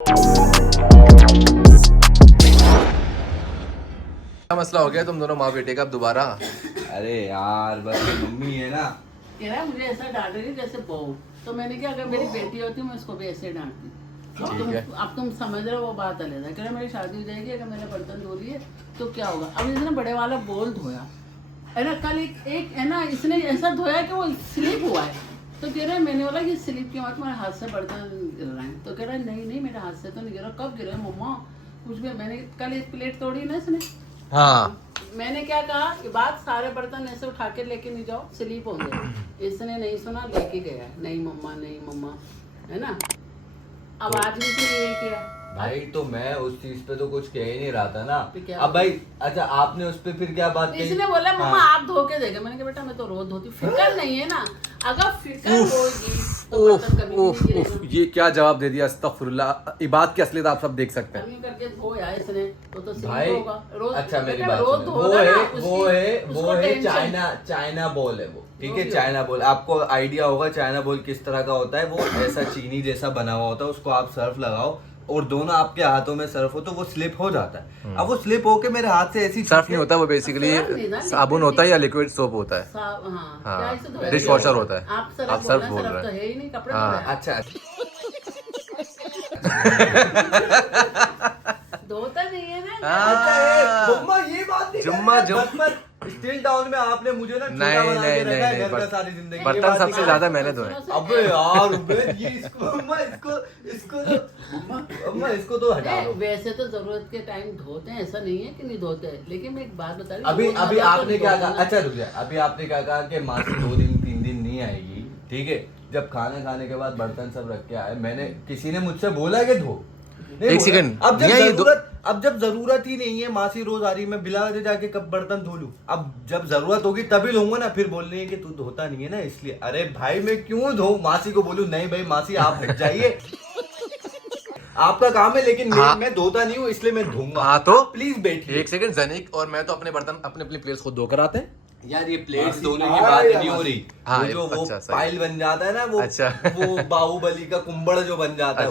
क्या मसला हो गया तुम दोनों माँ बेटे का अब दोबारा? अरे यार बस मम्मी है ना, कह रहा है मुझे ऐसा डांट रही जैसे बहू। तो मैंने कहा अगर मेरी बेटी होती मैं इसको भी ऐसे डांटती। अब तुम समझ रहे हो वो बात अलग है। कह रहा मेरी शादी हो जाएगी अगर मैंने बर्तन धो लिए तो क्या होगा। अब इसने बड़े वाला बोल धोया है ना, कल एक है ना, इसने ऐसा धोया कि वो स्लिप हुआ है। तो कह रहा है मैंने बोला कि स्लिप की बात तुम्हारे हाथ से बर्तन गिर रहे हैं। तो कह रहा है नहीं मेरे हाथ से तो नहीं गिरा। कब गिरा मम्मा? कुछ भी। मैंने कल एक प्लेट तोड़ी ना इसने। हाँ मैंने क्या कहा कि बात सारे बर्तन ऐसे उठा के लेके नहीं जाओ, स्लिप हो गए। इसने नहीं सुना, लेके गया। नहीं मम्मा है ना। अब आज भी इसने यही किया। भाई तो मैं उस चीज पे तो कुछ कह ही नहीं रहा था ना। तो क्या अब भाई अच्छा आपने उस पे फिर क्या बात कही? इसने बोला मम्मा आप धो के देगा। मैंने कहा बेटा मैं तो रोज धोती। फिक्र नहीं है ना, अगर फिक्र होगी तो बर्तन कभी नहीं गिरेगा। ये क्या जवाब दे दिया, अस्तगफुरुल्लाह। ये बात की असलियत आप सब देख सकते हैं। कभी करके धोया इसने तो स्लिप भाई होगा रोज। अच्छा मेरी बेटा बात रोज सुनो। धोगा ना, वो उसको है टेंशन। चाइना बॉल है वो, ठीक है। जो भी चाइना बॉल आपको आइडिया होगा चाइना बॉल किस तरह का होता है। वो ऐसा चीनी जैसा बना हुआ होता है। उसको आप सर्फ लगाओ और दोनों आपके हाथों में सर्फ हो तो वो स्लिप हो जाता है। अब वो स्लिप होके मेरे हाथ से ऐसी सर्फ नहीं होता, वो बेसिकली सर्फ नहीं ना, साबुन होता है या लिक्विड सोप होता है। हाँ, हाँ, क्या इसे धोया? डिश वॉशर होता है। आप आप सर्फ सर्फ बोल बोल रहे रहे तो हैं। है ही नहीं, कपड़े हाँ, धो रहे हैं। अच्छा धोता नहीं है ना। मम्मा ये बात नहीं जुम्मा स्टिल डाउन में आपने मुझे ना छोटा नहीं बना के रखा है घर का नहीं, सारी जिंदगी। बर्तन सबसे ज्यादा मैंने धोए। अबे यार उबेद, ये इसको मम्मा इसको तो हटा दो। वैसे तो जरूरत के टाइम धोते हैं, ऐसा नहीं है कि नहीं धोते हैं। लेकिन मैं एक बात बता रही हूँ, अभी रोजमर्रा अभी तो आपने नहीं क्या धोना। कहा? अच्छा रुक जा। अभी आपने क्या कहा कि माँ से 2 दिन 3 दिन नहीं आएगी, ठीक है। जब खाना खाने के बाद बर्तन सब रख के आए, मैंने किसी ने मुझसे बोला कि धो नहीं एक बोला। सेकंड, अब जब जरूरत ही नहीं है, मासी रोज आ रही, मैं बिला वजह जाके कब बर्तन धो लूं? अब जब जरूरत होगी तभी लूंगा ना। फिर बोल रही है कि तू धोता नहीं है ना इसलिए। अरे भाई मैं क्यों धो? मासी को बोलूं नहीं भाई मासी आप हट जाइए, आपका काम है। लेकिन हाँ। मैं धोता नहीं हूँ इसलिए मैं धोऊंगा। हाँ तो प्लीज बैठिए। एक सेकंड, जनिक और मैं तो अपने बर्तन अपनी प्लेट्स खुद धोकर आते हैं। यार ये प्लेट्स मासी, धोने की बात नहीं हो रही। हाँ, वो जो वो अच्छा, सही। पाइल बन जाता है ना, वो अच्छा। वो बाहुबली का कुंबड़ जो बन जाता है।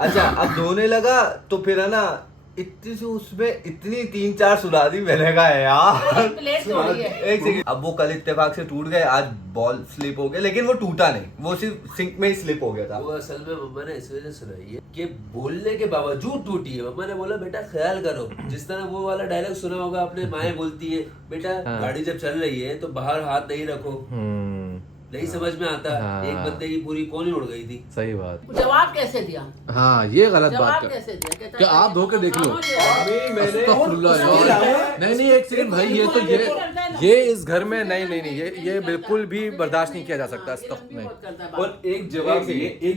अच्छा अब धोने लगा तो फिर है ना, इतनी से उसमें इतनी 3-4 सुला दी। मैंने कहा यार प्लेट थोड़ी है। एक सेकंड। अब वो कल इत्तेफाक से टूट गए, आज बॉल स्लिप हो गया, लेकिन वो टूटा नहीं, वो सिर्फ सिंक में ही स्लिप हो गया था। वो असल में मम्मा ने इस वजह से सुनाई है कि बोलने के बावजूद टूटी है। मम्मा ने बोला बेटा ख्याल करो, जिस तरह वो वाला डायलॉग सुना होगा आपने, माएँ बोलती है बेटा गाड़ी जब चल रही है तो बाहर हाथ नहीं रखो। नहीं समझ में आता। हाँ। एक बंदे की पूरी कोनी उड़ गई थी। सही बात। जवाब कैसे दिया? हाँ ये गलत बात जवाब कर। कैसे दिया? कहता क्या आप धो के देख लो। अभी मैंने अस्तगफुरुल्लाह यार। नहीं एक सेकंड भाई, ये तो ये इस घर में नहीं ये बिल्कुल भी बर्दाश्त नहीं किया जा सकता। नहीं। और एक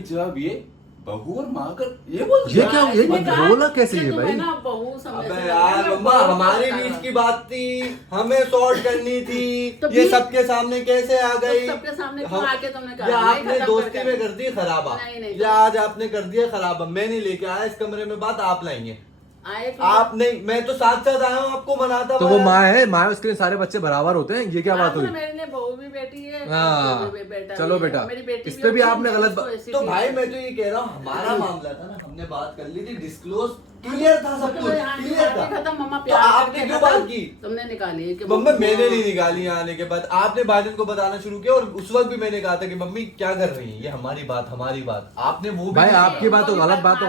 जवाब ये बहू और माँ का ये बोल ये क्या ये बोला कैसे ये भाई? अबे यार मम्मा हमारे बीच की बात थी, हमें सॉर्ट करनी थी। तो ये भी- सबके सामने कैसे आ गई? सबके सामने क्यों आके तुमने कहा? या नहीं, आपने खत्म दोस्ती कर में दिया। कर दी खराबा, नहीं, या आज आपने कर दिया खराबा। मैं नहीं लेके आया इस कमरे में, बात आप लाएंगे। आए क्यों? आप नहीं, मैं तो साथ साथ आया हूँ आपको मनाता तो वो हुआ। माँ है, माँ उसके लिए सारे बच्चे बराबर होते हैं। ये क्या बात हुई? मेरे लिए बहू भी बेटी है। हाँ, भी बेटा चलो भी है। बेटा, मेरी बेटी इस पे भी होती है, आपने मैं गलत उसको बात- ऐसी तो भी- भाई मैं तो ये कह रहा हूँ, हमारा मामला था ना, हमने बात कर ली थी, डिस्क्लोज क्लियर था, सब कुछ क्लियर था। खत्म। मम्मा तो प्यार आपने करके क्यों खत्म। बात की? तुमने निकाली है कि मम्मी मैंने नहीं निकाली आने के बाद, आपने भाईजान को बताना शुरू किया। और उस वक्त भी मैंने कहा था कि मम्मी क्या कर रही है, ये हमारी बात। आपने वो भी भाई नहीं आपकी बात तो गलत बात है।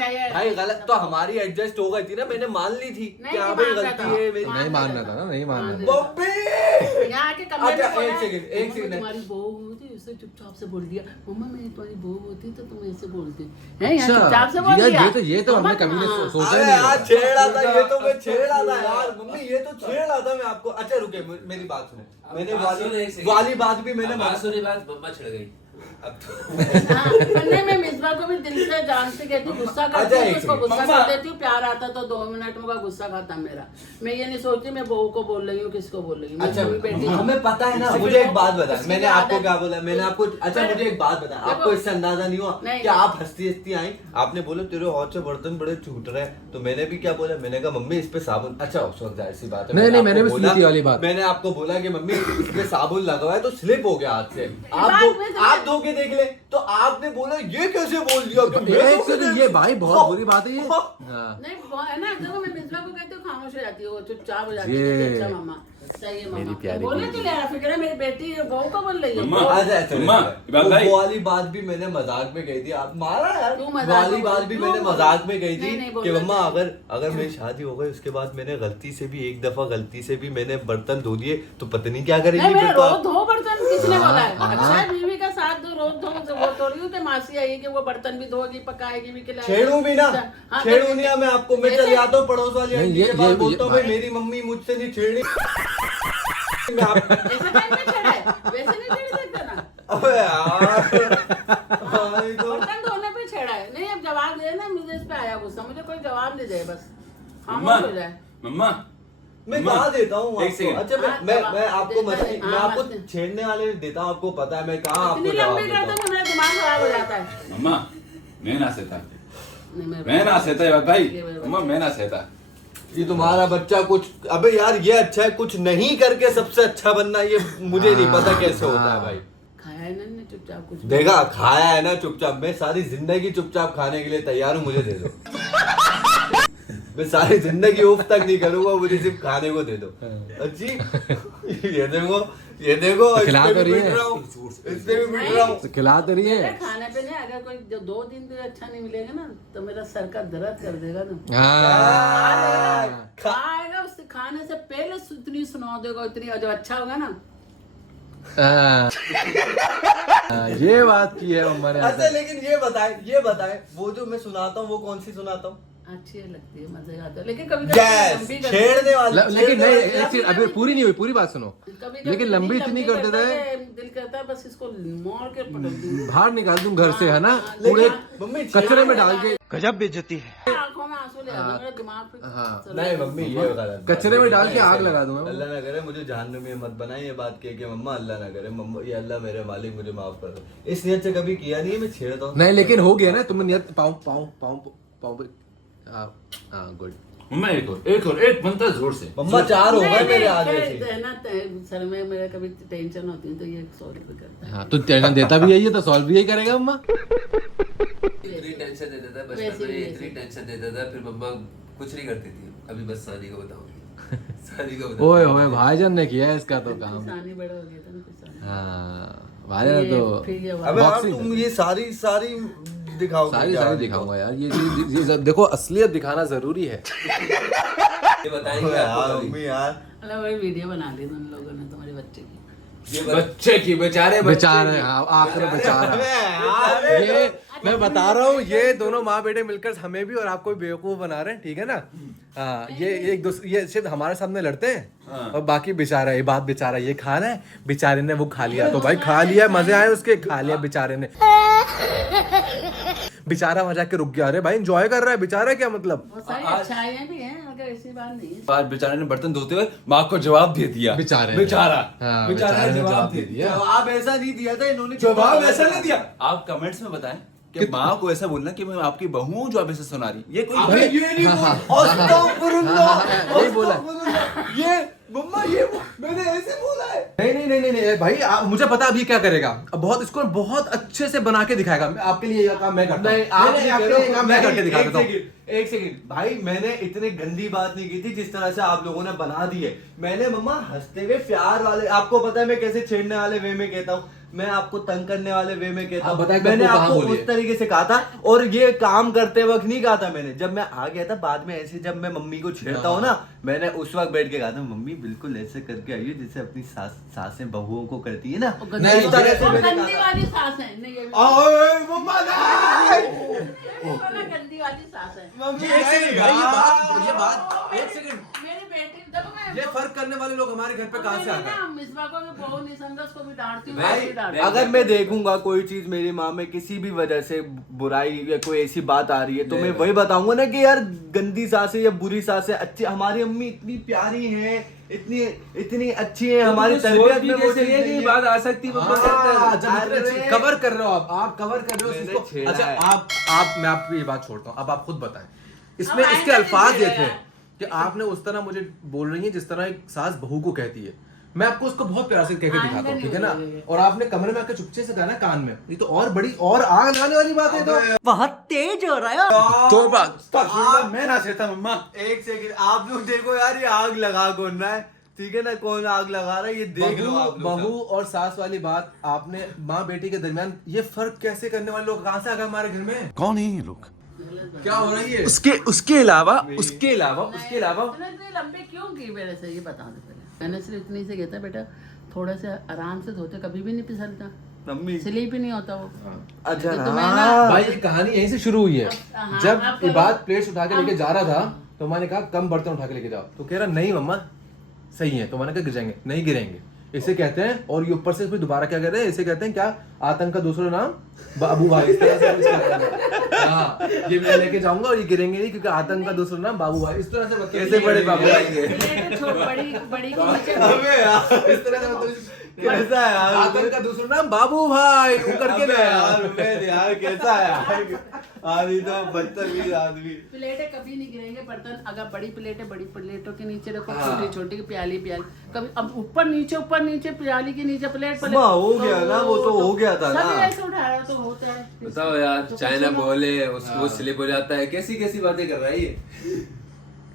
चाहिए। भाई गलत तो हमारी एडजस्ट हो गई थी ना, मैंने मान ली थी नहीं, कि हाँ नहीं भाई मानना गलती था। है मेरी। नहीं मानना था ना, नहीं मानना था। मम्मी यहाँ आके कमरे अच्छा, में बोला, एक सेकंड, एक मम्मा, सेकंड। तुम्हारी बहू होती उसे चुपचाप से बोल दिया। मम्मा मैं तुम्हारी बहू होती तो तुम ऐसे बोलती है। यहाँ अच्छा, चुपचाप से बोल यार, दिया। ये तो हमने कभी नहीं हाँ। सोचा ही अरे नहीं यार है। छेड़ा था, ये तो मैं छेड़ा था यार मम्मी, ये तो छेड़ा था मैं आपको। अच्छा रुके, मेरी बात सुनो। मैंने बात सुनो एक सेकंड। वाली बात भी मैंने बात सुनी, बात मम्मा छिड़ गई अब तो। हाँ, नहीं मैं मिसबा को भी दिल से मुझे जानती कहती हूँ गुस्सा अच्छा, करती हूँ एक उसको सेकंड। गुस्सा मम्मा। कर देती हूँ, प्यार आता तो 2 मिनट में का गुस्सा खाता मेरा। मैं ये नहीं सोचती मैं बहू को बोल रही हूँ किसको बोल रही हूँ। अच्छा मेरी बेटी हमें पता है ना। इसकी मुझे एक तो- बात बता, इसकी मैंने तो आपको आदत- क्या बोला, मैंने आपको अच्छा मैं- मुझे एक बात बता, देखो- आपको इससे अंदाजा नहीं हुआ नहीं, कि नहीं। आप हंसती हंसती आई, आपने बोला तेरे हाथ से बर्तन बड़े छूट रहे हैं, तो मैंने भी क्या बोला, मैंने कहा मम्मी इस पे साबुन, अच्छा उस वक्त जाहिर सी बात है नहीं, नहीं, मैंने आपको भी बोला- सुनी थी वाली बात। मैंने आपको बोला कि मम्मी इस पे साबुन लगवाए तो स्लिप हो गया हाथ से, बात में आप धो के देख ले, तो आपने बोला ये कैसे बोल दिया कि मैं एक धो के सेकंड, देख- ये भाई बहुत बुरी बात है ये। हाँ। नहीं वो है ना, देखो मैं मिसबा को कहती हूँ खामोश हो जाती है, वो चुपचाप हो जाती ये- है। कहती है, अच्छा मम्मा सही है मेरी मम्मा, प्यारी बोलने बीवी। तो ले रहा फिक्र है, मेरी बेटी है बहू को बोल रही है। मम्मा, बहू- अच्छा, अच्छा, मम्मा, अच्छा। इबाद भाई। वो वाली बात भी मैंने मजाक में कही थी, आप मारा यार। क्यों वो मजाक वाली में बात बोली? भी क्यों मैंने बोली? मजाक में कही थी नहीं, नहीं कि बोलना मम्मा चाहिए। अगर मेरी शादी हो गई उसके बाद मैंने गलती से भी एक दफा गलती से भी मैंने बर्तन धो दिए तो पता नहीं क्या करेगी नहीं मेरा फिर तो रोज आप। धो बर्तन किसने बोला है? हाँ। अच्छा है बीवी का साथ दो, रोज धो, तो वो थोड़ी हूँ कि मासी आई कि वो बर्तन भी धोगी पकाएगी भी खिलाएगी। छेड़ू भी ना, हाँ, छेड़ू नहीं मैं आपको, मैं चल ऐसे- जाता हूँ पड़ोस वाली नहीं, आंटी ये- के पास, ये- बोलता हूँ ये- भाई मेरी मम्मी मुझसे नहीं छेड़नी। मैं आप- ऐसे टाइम में छेड़ा है, वैसे नहीं छेड़ सकते ना। अबे यार भाई तो बर्तन धोने पे छेड़ा है। नहीं अब जवाब दे ना, मुझे इस पे आया गुस्सा, मुझे कोई जवाब नहीं दे, बस मम्मा खामोश हो जाए। मम्मा मैं मम्मा, कहाँ देता हूँ एक आपको? सेकंड। अच्छा हाँ, मैं आपको देता मस्ती, है, मैं हाँ, आपको मस्ती। छेड़ने वाले देता हूँ, आपको पता है मैं कहाँ आपको इतनी जवाब लंबी देता करते हूँ। तो मेरा दिमाग खराब हो जाता है। मम्मा मैं ना सहता, नहीं मैं ना सहता इबाद भाई, ये मेरा मम्मा मैं ना सहता। ये तुम्हारा बच्चा कुछ, अबे यार ये अच्छा है, कुछ नहीं करके सबसे अच्छा बनना, ये मुझे नहीं पता कैसे होता है भाई। खाया है ना चुपचाप कुछ। देखा खाया है ना चुपचाप, मैं सारी जिंदगी चुपचाप खाने के लिए तैयार हूँ, मुझे दे दो। मैं सारी जिंदगी उफ तक नहीं करूंगा, मुझे सिर्फ खाने को दे दो। अच्छी ये देखो तो खिला इस पे तो भी रही पिट है। रहा हूँ, इस पे भी पिट रहा हूँ। तो खिला तो रही मेरे है। खाने पे नहीं, अगर कोई जो 2 दिन तुझे अच्छा नहीं मिलेगा ना तो मेरा सर का दर्द कर देगा ना। हाँ। खाएगा, उससे खाने से पहले इतनी सुना देगा, इतनी जो अच्छा होगा ना। हाँ। हाँ, ये बात की है मम्मा ने। अच्छा लेकिन ये बताए वो जो मैं सुनाता हूँ वो कौन सी सुनाता हूँ? अच्छी लगती है, मजे आता है, लेकिन कभी गैस लंबी करती है। छेड़ने वाले, लेकिन नहीं, छेड़ने एक चीज अभी पूरी नहीं हुई, पूरी बात सुनो। कभी-कभी लेकिन लंबी इतनी कर देता है, कि दिल करता है बस इसको मोड़ के पटक दूं। बाहर निकाल दूं घर से, है ना, हाँ, कूड़े लेकिन- मम्मी कचरे में डाल के। गजब बेइज्जती है। आंखों में आंसू ले आता है, मेरा दिमाग पे हाँ। चल नहीं रहा है। मम्मी ये गलत बात कचरे में है। डाल के नहीं, आग ऐसे लगा नहीं। दूंगा मैं। अल्लाह ना करे मुझे जहन्नुम में मत बनाए, ये बात कह के मम्मा अल्लाह ना करे, मम्मा ये अल्लाह मेरे मालिक मुझे माफ कर दो, इस नियत से कभी किया नहीं है, मैं छेड़ता हूँ। नहीं लेकिन हो गया ना, तुमने नियत पाँव पाँव पाँव पाँव पे। हाँ गुड। मम्मा एक बनता जोर से। मम्मा 4 हो गए नहीं, मेरे नहीं, आज फिर ऐसे। है ना, सर में मेरा कभी टेंशन होती है तो ये सॉल्व भी करता है। हाँ तो टेंशन देता भी यही है तो सॉल्व भी यही करेगा मम्मा। इतनी टेंशन देता था बचपन वैसे में, ही, इतनी वैसे। टेंशन देता था, फिर मम्मा कुछ नहीं करती थी। अभी बस सानी को बताऊंगी, सानी को ओए बताऊंगी। ओए भाईजान ने किया है इसका तो काम। किसानी बड़ा हो गया था ना, किसानी। हाँ भाईजान ने तो फिर ये अबे यार Boxing तुम ये सारी दिखाओ, सारी दिखाऊंगा यार, ये देखो असलियत दिखाना जरूरी है। ये बताएंगे यार आपको मम्मी यार अल्लाह भाई वीडियो बना ली तुम लोगों ने तुम्हारे बच्चे की। ये बच्चे की बेचारे बेचारे आखिर बेचारा। ये मैं बता रहा हूँ, ये दोनों माँ बेटे मिलकर हमें भी और आपको भी बेवकूफ बना रहे हैं, ठीक है ना। हाँ ये एक दूसरे, ये सिर्फ हमारे सामने लड़ते हैं और बाकी बेचारा, ये बात बेचारा ये खा रहा है, बेचारे ने वो खा लिया तो भाई खा लिया, मजे आए उसके, खा लिया बेचारे ने, बेचारा वहां जाके रुक गया। अरे भाई एंजॉय कर रहा है बेचारा, क्या मतलब। बहुत सारी अच्छाइयाँ भी हैं, अगर ऐसी बात नहीं है। आज बेचारे ने बर्तन धोते हुए माँ को जवाब दे दिया। बेचारे ने। बेचारा हाँ, बेचारे ने जवाब दे दिया। जवाब ऐसा नहीं दिया था इन्होंने, जवाब ऐसा नहीं दिया। आप कमेंट्स में बताएं कि माँ को ऐसा बोलना कि मैं आपकी बहू हूँ जो आप ऐसे सुना रही, ये कोई अबे ये नहीं बोल, अस्तगफुरुल्लाह, यही बोला। अस्तगफुरुल्लाह। ये मम्मा ये मैंने ऐसे बोला है। नहीं भाई मुझे पता अभी क्या करेगा, अब बहुत इसको बहुत अच्छे से बना के दिखाएगा। आपके लिए ये काम मैं करता हूँ। नहीं आप नहीं, नहीं आपके लिए ये काम मैं करके दिखा देता हूँ। एक सेकंड भाई, मैंने इतनी गंदी बात नहीं की थी जिस तरह से आप लोगों ने बना दी है। मैंने मम्मा हंसते हुए प्यार वाले, आपको पता है मैं कैसे छेड़ने वाले वे में कहता हूँ, मैं आपको तंग करने वाले वे में कहता हाँ, हूँ। बताइए मैंने कहाँ आपको बोलिए। उस तरीके से कहा था, और ये काम करते वक्त नहीं कहा था मैंने। जब मैं आ गया था बाद में ऐसे, जब मैं मम्मी को छेड़ता हूँ ना, मैंने उस वक्त बैठ के कहा था मम्मी बिल्कुल ऐसे करके आइए जैसे अपनी सासें बहुओं को करती है ना, नहीं, इस तरह से वो मैंने गंदी कहा वाली सास है। नहीं ये था। ओए मम्मा नहीं! गंदी वाली सास है। मम्मी एक सेकंड भाई, ये बात एक सेकंड। मेरी बेटी देखो, मैं ये फर्क करने वाले लोग हमारे घर पे कहाँ से आते हैं? मिसबा को भी बहू नहीं समझा, उसको भी डांटती हूँ, भाई, मैं भी डांटती हूँ। अगर मैं देखूंगा कोई चीज मेरी माँ में किसी भी वजह से बुराई या कोई ऐसी बात आ रही है तो मैं वही बताऊंगा ना कि यार गंदी सास है या बुरी सास है। अच्छी हमारी अम्मी इतनी प्यारी है, इतनी इतनी अच्छी है, हमारी तरबियत में वो चीज़ नहीं है। बात आ सकती है हाँ, कवर कर रहे हो आप कवर कर रहे हो मैंने इसको। छेड़ा अच्छा है। आप मैं आपको ये बात छोड़ता हूँ, अब आप खुद बताएं इसमें अब इसके आएंगे अल्फाज नहीं ये थे छेड़ा। कि आपने उस तरह मुझे बोल रही है जिस तरह एक सास बहू को कहती है। मैं आपको उसको बहुत प्यार से कह के दिखाता हूँ, ठीक है ना? और आपने कमरे में आके चुपचे से कहा ना कान में, ये तो और बड़ी और आग लगाने वाली बात है। तो बहुत तेज हो रहा है। तो बात मैं ना सहता मम्मा। एक सेकंड, आप लोग देखो यार, ये आग लगा कौन रहा है, ठीक है ना? कौन आग लगा रहा है ये देख लो आप लोग। बहू और सास वाली बात आपने माँ बेटी के दरमियान ये फर्क कैसे करने वाले लोग कहाँ से आ गए हमारे घर में? कौन है ये लोग? क्या हो रही है? उसके अलावा इतने लंबे क्यों की मेरे से, ये बता दे पहले। मैंने सिर्फ इतनी से कहता बेटा थोड़ा सा आराम से धोते, कभी भी नहीं फिसलता, मम्मी स्लीप ही नहीं होता वो। अच्छा तो ना। मैं ना- भाई ये कहानी यहीं से शुरू हुई है। हाँ, जब आपको- इबाद प्लेट उठा के लेके जा रहा था तो मैंने कहा कम बर्तन उठा के लेके जाओ, तो कह रहा नहीं मम्मा सही है। तो मैंने कहा गिर जाएंगे, नहीं गिरेंगे इसे कहते हैं। और ये ऊपर से फिर दोबारा क्या कह रहे हैं, इसे कहते हैं क्या, आतंक का दूसरा नाम बाबू भाई, इस तरह से कुछ कहते हैं। हाँ, ये मैं लेके जाऊंगा और ये गिरेंगे नहीं क्योंकि आतंक का दूसरा नाम बाबू भाई, इस तरह से मतलब कैसे बड़े बाबू भाई के? प्लेट छोड़, बड़ी के नीचे अबे यार, इस तरह से मतलब कैसा है यार? आतंक का दूसरा नाम बाबू भाई वो करके अबे ले यार उमेद यार, कैसा है यार? आदमी तो बदतमीज आदमी। प्लेटें कभी नहीं गिरेंगे बर्तन। अगर बड़ी प्लेटें बड़ी प्लेटों के नीचे रखो, हाँ। छोटी छोटी प्याली कभी अब ऊपर नीचे प्याली के नीचे प्लेट माँ, हो गया ना, वो तो हो गया था ना। सब ऐसे उठाया तो होता है। बताओ यार, तो चाइना कुछ बोले उसको स्लिप हो जाता है, कैसी कैसी बातें कर रहा है ये।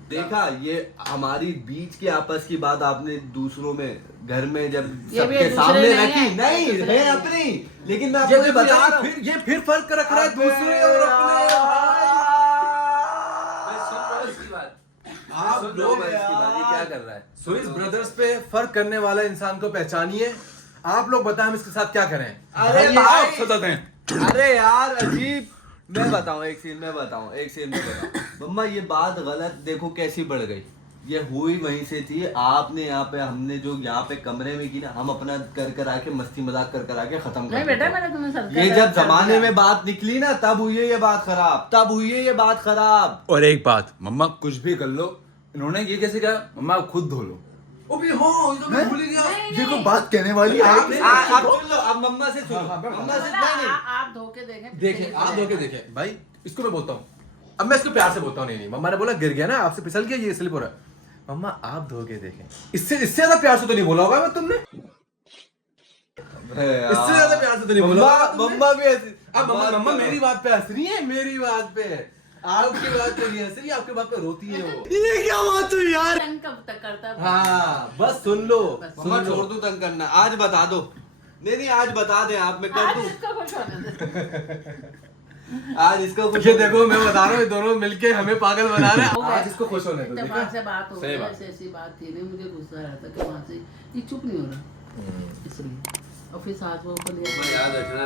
देखा, ये हमारी बीच की आपस की बात आपने दूसरों में घर में जब ये भी सबके दूसरे सामने नहीं रखी। है, नहीं दूसरे है नहीं। अपनी, लेकिन मैं ये आपको देखो बता यार, रहा हूँ। फिर फर्क रख रहा है दूसरे और अपने। मैं सुन रहा हूँ इसकी बात, आप सुन रहा हूँ लोग मैं इसकी बात, ये क्या कर रहा है? स्विस ब्रदर्स पे फर्क करने वाला इंसान को पहचानिए। आप लोग बताएं हम इसके साथ क्या करें। अरे भाई, भाई, आप सदा दें। अरे यार अजीब। मैं बताऊं एक सीन में बताऊं। मम्मा ये बात गलत देखो कैसी बढ़ गई। ये हुई वहीं से थी। आपने यहाँ पे, हमने जो यहाँ पे कमरे में की ना, हम अपना कर आके मस्ती मजाक कर आके खत्म कर नहीं देते। बेटा, मैंने तुम्हें सब ये जब जमाने में बात निकली ना, तब हुई है ये बात खराब, तब हुई है ये बात खराब। और एक बात, मम्मा कुछ भी कर लो, इन्होंने ये कैसे कहा, मम्मा आप खुद धो लो। ओ भी हो, ये तो मैं भूल ही गया। ये कोई बात कहने वाली है? अब सुन लो, अब मम्मा से सुनो। हाँ, हाँ, मम्मा से नहीं। आप धोके देखें, देखें, आप धोके देखें भाई, इसको मैं बोलता हूँ। अब मैं इसको प्यार से बोलता हूँ, नहीं मम्मा ने बोला गिर गया ना, आपसे फिसल गया, ये स्लिप हो रहा है। मम्मा आप धोके देखें। इससे ज्यादा प्यार से तो नहीं बोला होगा मैं तुमने, इससे ज्यादा प्यार से तो नहीं बोला होगा तुमने। मम्मा भी ऐसी। अब मम्मा मेरी बात पे हंस रही है, मेरी बात पे, आपकी बात पे नहीं हंस रही, आपकी बात पे रोती है वो। ये क्या बात हुई यार? तंग कब तक करता है? हाँ बस सुन लो, मम्मा छोड़ दूं तंग करना, आज बता दो। नहीं आज बता दे आप, मैं कर आज दूं। इसको खुश होने दे। आज इसका कुछ ये देखो मैं बता रहा हूँ, ये दोनों मिलके हमें पागल बना रहे हैं। आज इसको खुश होने दो, ठीक इत्तेफाक है? से बात हो सही गई, बात। ऐसी बात थी नहीं, मुझे गुस्सा रहता कि वहाँ से ये चुप नहीं हो रहा, इसलिए। और फिर सास वो को मम्मा लिया। याद रखना,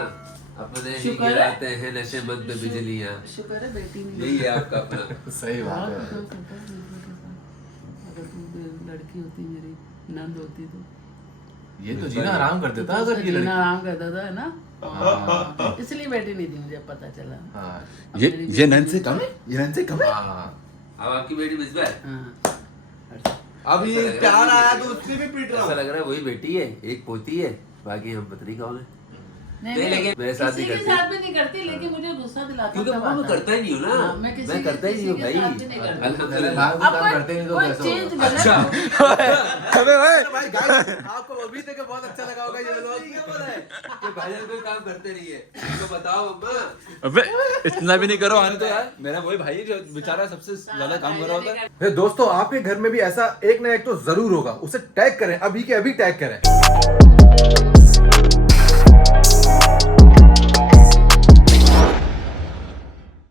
अपने ही शुक्र है। गिराते हैं नशे मंद पे बिजलियाँ। शुक्र है बेटी नहीं। यही है आपका अपना। सही बात है। अगर तू लड़की होती मेरी नंद होती तो ये तो जीना आराम कर देता अगर ये जीना लड़की। आराम करता था, है ना? हाँ। इसलिए बेटी नहीं थी मुझे, पता चला। हाँ अब ये मेरी ये बेटी नन से कम है, ये नन से कम है। हाँ अब आपकी बेटी मिसबा है। हाँ। अब ये प्यार आया तो उससे भी पीट रहा ऐसा हूँ। लग रहा है वही बेटी है, एक पोती है, बाकी हम पता नहीं कौन है। नहीं, नहीं, लेकिन मेरे साथ किसी नहीं के करती। साथ भी नहीं करती, लेकिन मुझे गुस्सा दिलाता क्योंकि तब मम्मा मैं आता है। करता ही नहीं हूँ ना। हाँ, मैं किसी मैं के- करता ही नहीं हूँ किसी भाई। के साथ भी नहीं करती। अल्हम्दुलिल्लाह। आप अब काम करते नहीं तो कोई कैसे चीज होगा? गलत अच्छा। भाई गाइस, आपको अभी तक बहुत अच्छा लगा होगा ये लोग। कि भाईजान कोई काम करते नहीं है, तो बताओ मम्मा। अबे इतना भी नहीं करो, आने तो यार। मेरा वही भाई है जो बेचारा सबसे ज्यादा काम कर रहा होता है। फिर दोस्तों आपके घर में भी ऐसा एक ना एक तो जरूर होगा, उसे टैग करें, अभी के अभी टैग करें।